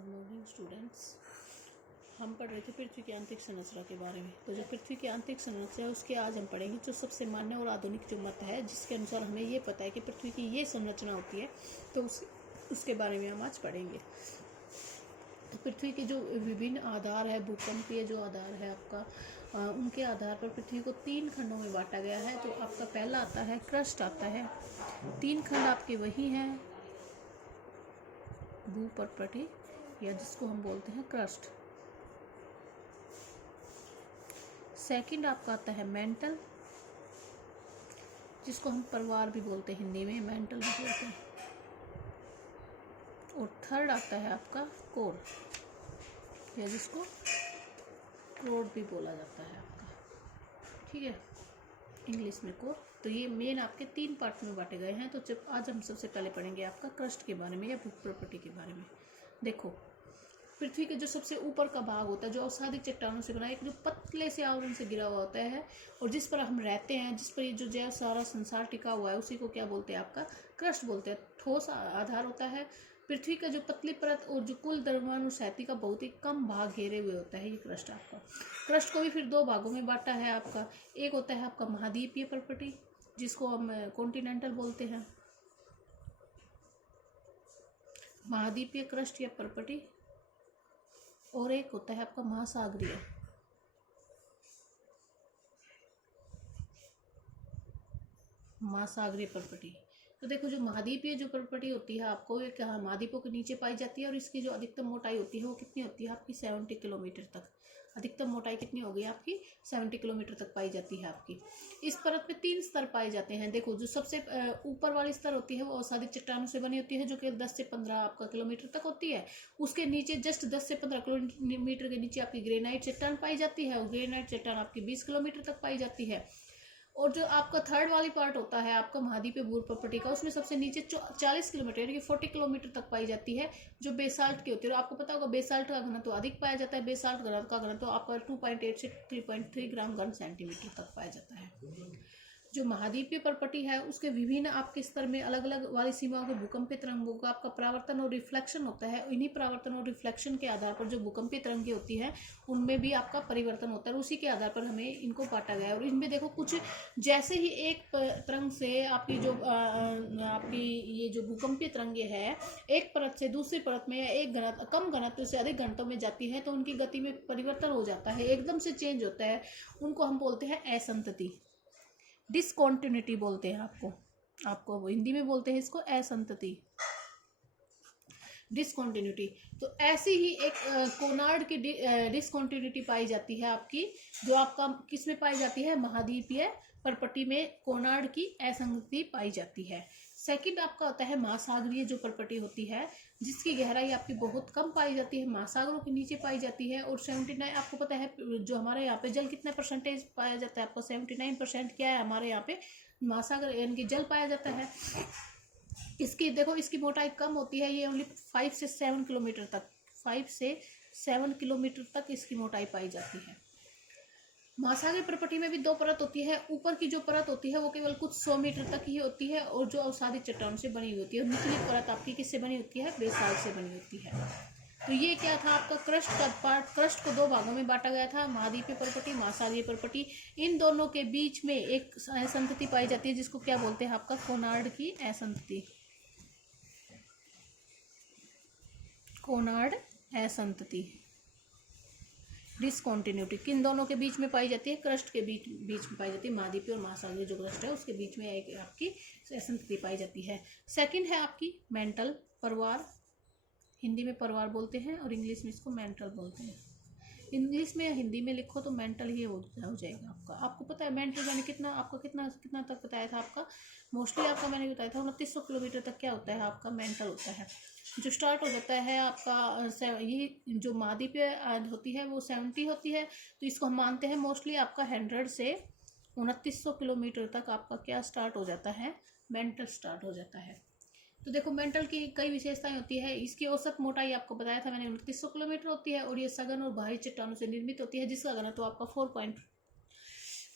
Good morning students. हम पढ़ रहे थे पृथ्वी की आंतरिक संरचना के बारे में। तो जो पृथ्वी की आंतरिक संरचना है उसके आज हम पढ़ेंगे जो सबसे मान्य और आधुनिक जो मत है, जिसके अनुसार हमें ये पता है कि पृथ्वी की ये संरचना होती है, तो उसके बारे में हम आज पढ़ेंगे। तो पृथ्वी के जो विभिन्न आधार है, भूकंपीय जो आधार है आपका, उनके आधार पर पृथ्वी को 3 खंडों में बांटा गया है। तो आपका पहला आता है क्रस्ट आता है। 3 खंड आपके वही हैं, भूपर्पटी या जिसको हम बोलते हैं क्रस्ट। सेकंड आपका आता है मेंटल, जिसको हम परवार भी बोलते हैं, हिंदी में मेंटल भी बोलते हैं। और थर्ड आता है आपका कोर, या जिसको क्रोड भी बोला जाता है आपका, ठीक है, इंग्लिश में कोर। तो ये मेन आपके 3 पार्ट में बांटे गए हैं। तो जब आज हम सबसे पहले पढ़ेंगे आपका क्रस्ट के बारे में या भूप्रपटी के बारे में। देखो, पृथ्वी के जो सबसे ऊपर का भाग होता है, जो अवसादित चट्टानों से बना एक जो पतले से आवरण से गिरा हुआ होता है, और जिस पर हम रहते हैं, जिस पर ये जो जैव सारा संसार टिका हुआ है, उसी को क्या बोलते हैं, आपका क्रस्ट बोलते हैं। ठोस आधार होता है। पृथ्वी का जो पतली परत और जो कुल द्रव्यमान और शैती का बहुत ही कम भाग घेरे हुए होता है ये क्रस्ट आपका। क्रस्ट को भी फिर 2 भागों में बांटा है आपका। एक होता है आपका महाद्वीपीय परपटी, जिसको हम कॉन्टिनेंटल बोलते हैं, महाद्वीपीय क्रस्ट या परपटी। और एक होता है आपका महासागरीय, महासागरीय परपटी। तो देखो, जो महाद्वीपीय जो परपटी होती है आपको, ये क्या महाद्वीपों के नीचे पाई जाती है, और इसकी जो अधिकतम मोटाई होती है वो कितनी होती है आपकी 70 किलोमीटर तक। अधिकतम मोटाई कितनी होगी आपकी 70 किलोमीटर तक पाई जाती है आपकी। इस परत पे 3 स्तर पाए जाते हैं। देखो, जो सबसे ऊपर वाली स्तर होती है वो अवसादित चट्टानों से बनी होती है, जो कि 10 से 15 आपका किलोमीटर तक होती है। उसके नीचे जस्ट 10 से 15 किलोमीटर के नीचे आपकी ग्रेनाइट चट्टान पाई जाती है, और ग्रेनाइट चट्टान आपकी 20 किलोमीटर तक पाई जाती है। और जो आपका थर्ड वाली पार्ट होता है आपका महाद्वीपीय भूप्रपटी का, उसमें सबसे नीचे 40 किलोमीटर यानी कि 40 किलोमीटर तक पाई जाती है, जो बेसाल्ट की होती है। और आपको पता होगा बेसाल्ट का घनत्व तो अधिक पाया जाता है। बेसाल्ट का घनत्व तो आपका 2.8 से 3.3 ग्राम घन सेंटीमीटर तक पाया जाता है। जो महाद्वीपीय परपटी है उसके विभिन्न आपके स्तर में अलग अलग वाली सीमाओं के भूकंपीय तरंगों का आपका परावर्तन और रिफ्लेक्शन होता है। इन्हीं परावर्तन और रिफ्लेक्शन के आधार पर जो भूकंपीय तरंगें होती हैं उनमें भी आपका परिवर्तन होता है, और उसी के आधार पर हमें इनको बांटा गया है। और इनमें देखो, कुछ जैसे ही एक तरंग से आपकी जो आपकी ये जो भूकंपीय तरंगे है एक परत से दूसरी परत में, या एक कम घनत्व से अधिक घनत्व में जाती है, तो उनकी गति में परिवर्तन हो जाता है, एकदम से चेंज होता है। उनको हम बोलते हैं असंतति, डिसकॉन्टिन्यूटी बोलते हैं। आपको हिंदी में बोलते हैं इसको असंतति, डिसकॉन्टिन्यूटी। तो ऐसी ही एक कोनार्ड की डिसकॉन्टिन्यूटी पाई जाती है आपकी, जो आपका किस में पाई जाती है, महाद्वीपीय परपटी में कोनार्ड की असंगति पाई जाती है। सेकंड आपका होता है महासागरीय जो परपटी होती है, जिसकी गहराई आपकी बहुत कम पाई जाती है, महासागरों के नीचे पाई जाती है। और 79, आपको पता है जो हमारे यहाँ पे जल कितना परसेंटेज पाया जाता है, आपको 79% क्या है हमारे यहाँ पे महासागर यानी कि जल पाया जाता है। इसकी देखो, इसकी मोटाई कम होती है, ये ओनली 5 से 7 किलोमीटर तक, 5 से 7 किलोमीटर तक इसकी मोटाई पाई जाती है। महासागरीय परपटी में भी 2 परत होती है। ऊपर की जो परत होती है वो केवल कुछ 100 मीटर तक ही होती है, और जो अवसादित चट्टानों से बनी होती है। और निचली परत आपकी किससे बनी होती है, बेसाल्ट से बनी होती है। तो ये क्या था आपका क्रस्ट का पार्ट। क्रस्ट को 2 भागों में बांटा गया था, महाद्वीपीय परपटी, महासागरीय परपटी। इन दोनों के बीच में एक असंतति पाई जाती है, जिसको क्या बोलते हैं आपका कोनार्ड की असंतति, कोनार्ड असंतति, डिसकॉन्टिन्यूटी। किन दोनों के बीच में पाई जाती है, क्रस्ट के बीच में पाई जाती है। महाद्वीपीय और महासागरीय जो क्रस्ट है उसके बीच में एक आपकी असंतति पाई जाती है। सेकंड है आपकी मेंटल, परवार, हिंदी में परवार बोलते हैं और इंग्लिश में इसको मेंटल बोलते हैं। इंग्लिश में या हिंदी में लिखो तो मेंटल ही हो जाएगा आपका। आपको पता है मेंटल मैंने कितना आपको कितना तक बताया था आपका, मोस्टली आपका मैंने बताया था 2900 किलोमीटर तक क्या होता है आपका मेंटल होता है। जो स्टार्ट हो जाता है आपका ये जो महाद्वीपीय होती है वो 70 होती है, तो इसको हम मानते हैं मोस्टली आपका 100 से 2900 किलोमीटर तक आपका क्या स्टार्ट हो जाता है, मेंटल स्टार्ट हो जाता है। तो देखो, मेंटल की कई विशेषताएं होती है। इसकी औसत मोटाई आपको बताया था मैंने 2900 किलोमीटर होती है, और ये सघन और भारी चट्टानों से निर्मित होती है, जिसका घनत्व तो आपका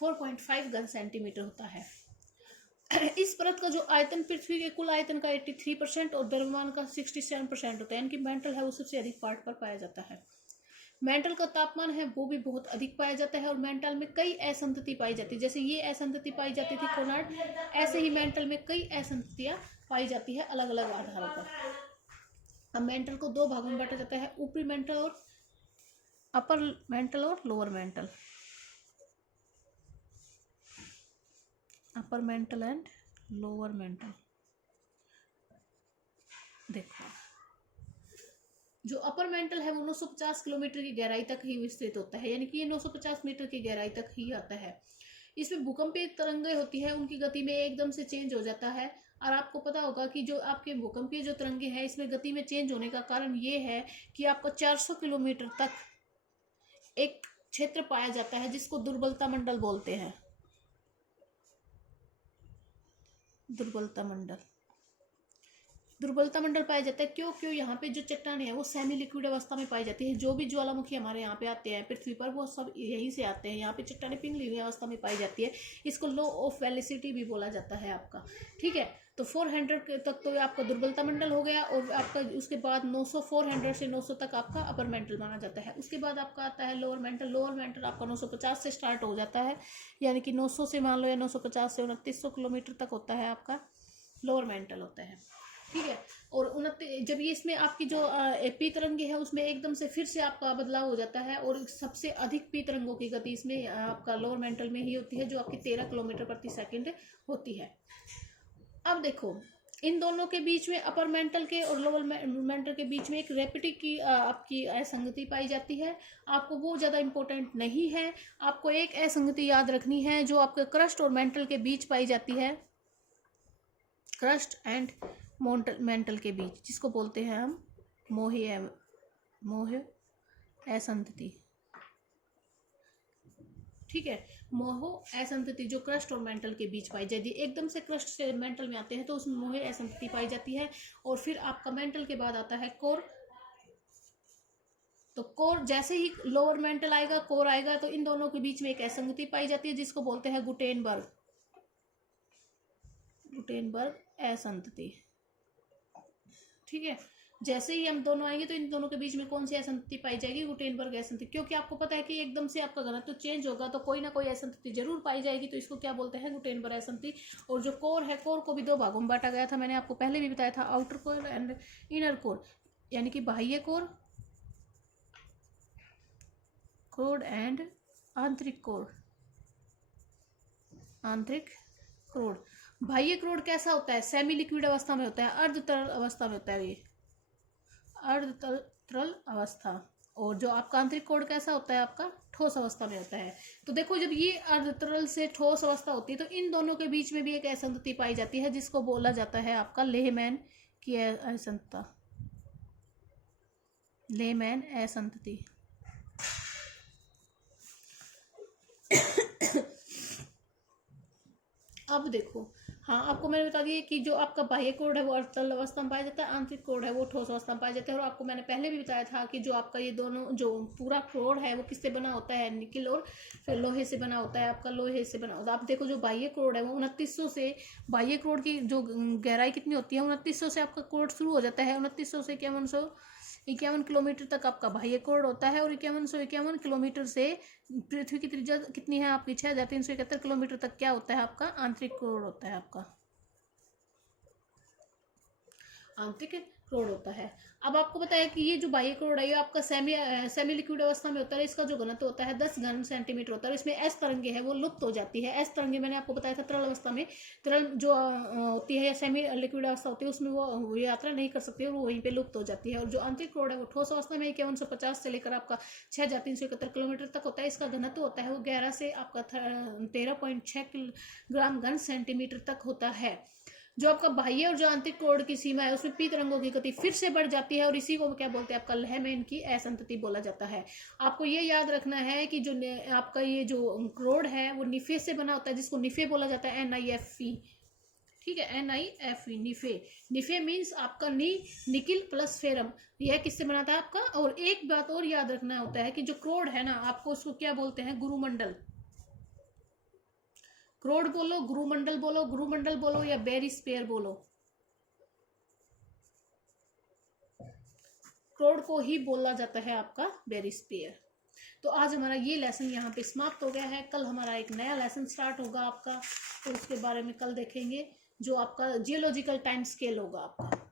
4.5 घन सेंटीमीटर होता है। इस परत का जो आयतन पृथ्वी के कुल आयतन का 83% और द्रव्यमान का 67% होता है, यानी कि मेंटल है वो सबसे अधिक पार्ट पर पाया जाता है। मेंटल का तापमान है वो भी बहुत अधिक पाया जाता है और मेंटल में कई असंतति पाई जाती है। जैसे ये असंतति पाई जाती थी कोनार्ड, ऐसे ही मेंटल में कई असंततियां पाई जाती है अलग अलग आधारों पर। अब मेंटल को दो भागों में बांटा जाता है, ऊपरी मेंटल और अपर मेंटल और lower mental, upper mantle and lower mental. देखो जो अपर मेंटल है वो 950 किलोमीटर की गहराई तक ही विस्तृत होता है, यानी कि ये 950 मीटर की गहराई तक ही आता है। इसमें भूकंपीय तरंगें होती है, उनकी गति में एकदम से चेंज हो जाता है। और आपको पता होगा कि जो आपके भूकंपीय जो तरंगे हैं इसमें गति में चेंज होने का कारण ये है कि आपका 400 किलोमीटर तक एक क्षेत्र पाया जाता है जिसको दुर्बलता मंडल बोलते हैं। दुर्बलता मंडल पाया जाता है। क्यों यहाँ पे जो चट्टाने हैं वो सेमी लिक्विड अवस्था में पाई जाती है। जो भी ज्वालामुखी हमारे यहाँ पे आते हैं पृथ्वी पर वो सब यहीं से आते हैं। यहाँ पे चट्टाने पिघली हुई अवस्था में पाई जाती है। इसको लो ऑफ वेलोसिटी भी बोला जाता है आपका, ठीक है। तो 400 तक तो आपका दुर्बलता मंडल हो गया और आपका उसके बाद 400 से 900 तक आपका अपर मेंटल माना जाता है। उसके बाद आपका आता है लोअर मेंटल आपका 950 से स्टार्ट हो जाता है, यानी कि 900 से मान लो या 950 से 2900 किलोमीटर तक होता है आपका लोअर मेंटल होता है, ठीक है। और 29 जब ये इसमें आपकी जो पी तरंगे है उसमें एकदम से फिर से आपका बदलाव हो जाता है और सबसे अधिक पी तरंगों की गति इसमें आपका लोअर मेंटल में ही होती है जो आपकी 13 किलोमीटर प्रति सेकंड होती है। अब देखो इन दोनों के बीच में अपर मेंटल के और लोअर मेंटल के बीच में एक रैपिडिटी की आपकी असंगति पाई जाती है। आपको वो ज़्यादा इंपॉर्टेंट नहीं है, आपको एक असंगति याद रखनी है जो आपके क्रस्ट और मेंटल के बीच पाई जाती है, क्रस्ट एंड मेंटल के बीच, जिसको बोलते हैं हम मोह असंतति, ठीक है। मोह असंतति जो क्रस्ट और मेंटल के बीच पाई जाती है। एकदम से क्रस्ट से मेंटल में आते हैं तो उसमें मोह असंतति पाई जाती है। और फिर आपका मेंटल के बाद आता है कोर। तो कोर जैसे ही लोअर मेंटल आएगा कोर आएगा तो इन दोनों के बीच में एक असंगति पाई जाती है जिसको बोलते हैं गुटेनबर्ग असंतति, ठीक है। जैसे ही हम दोनों आएंगे तो इन दोनों के बीच में कौन सी असंतति पाई जाएगी? गुटेनबर्ग असंतति। क्योंकि आपको पता है कि एकदम से आपका घनत्व चेंज होगा तो कोई ना कोई असंतति जरूर पाई जाएगी, तो इसको क्या बोलते हैं? गुटेनबर्ग असंतति। और जो कोर है, कोर को भी दो भागों में बांटा गया था, मैंने आपको पहले भी बताया था, outer core and inner core, यानी कि बाह्य कोर एंड आंतरिक कोर। बाह्य क्रोड कैसा होता है? सेमी लिक्विड अवस्था में होता है, अर्ध तरल अवस्था में होता है, ये अर्ध तरल अवस्था। और जो आपका आंतरिक कोड कैसा होता है? आपका ठोस अवस्था में होता है। तो देखो जब ये अर्ध तरल से ठोस अवस्था होती है तो इन दोनों के बीच में भी एक असंतति पाई जाती है जिसको बोला जाता है आपका लेहमैन की असंतता, लेहमैन असंतति। अब देखो, हाँ आपको मैंने बता दिया कि जो आपका बाह्य कोड है वो अर्धतल अवस्था में पाया जाता है, आंतरिक कोड है वो ठोस अवस्था में पाया जाता है। और आपको मैंने पहले भी बताया था कि जो आपका ये दोनों जो पूरा कोड है वो किससे बना होता है? निकिल और फिर लोहे से बना होता है, आपका लोहे से बना होता है। आप देखो जो बाह्य कोड है वो 2900 से, बाह्य कोड की जो गहराई कितनी होती है? 2900 से आपका कोड शुरू हो जाता है, 2900 से 51 किलोमीटर तक आपका बाह्य कोड होता है। और 5151 किलोमीटर से पृथ्वी की त्रिज्या कितनी है आपकी? 6371 किलोमीटर तक क्या होता है? आपका आंतरिक कोड होता है, आपका आंतरिक कोड होता है। अब आपको बताया कि ये जो बाह्य कोड है ये आपका सेमी लिक्विड अवस्था में होता है। इसका जो घनत्व होता है 10 घन सेंटीमीटर होता है। इसमें एस तरंगे है वो लुप्त हो जाती है। एस तरंगे मैंने आपको बताया था तरल अवस्था में, तरल जो होती है या सेमी लिक्विड अवस्था होती है उसमें वो यात्रा नहीं कर सकती और वो वहीं पे लुप्त हो जाती है। और जो आंतरिक कोड है वो ठोस अवस्था में 5150 से लेकर आपका 6371 किलोमीटर तक होता है। इसका घनत्व होता है वो 11 से आपका 13.6 ग्राम घन सेंटीमीटर तक होता है। जो आपका बाह्य और जो आंतरिक कोड की सीमा है उसमें पी तरंगों की गति फिर से बढ़ जाती है और इसी को क्या बोलते हैं? आपका लेहमैन की असंतति बोला जाता है। आपको ये याद रखना है कि जो आपका ये जो कोड है वो निफे से बना होता है, जिसको निफे बोला जाता है, NiFe, ठीक है, NiFe निफे। निफे मीन्स आपका निकिल प्लस फेरम, यह किससे बना था आपका? और एक बात और याद रखना होता है कि जो कोड है ना, आपको उसको क्या बोलते हैं? गुरुमंडल। क्रोड बोलो, गुरुमंडल बोलो, गुरुमंडल बोलो या बेरिस्फीयर बोलो, क्रोड को ही बोला जाता है आपका बेरिस्फीयर। तो आज हमारा ये लेसन यहाँ पे समाप्त हो गया है। कल हमारा एक नया लेसन स्टार्ट होगा आपका, तो उसके बारे में कल देखेंगे, जो आपका जियोलॉजिकल टाइम स्केल होगा आपका।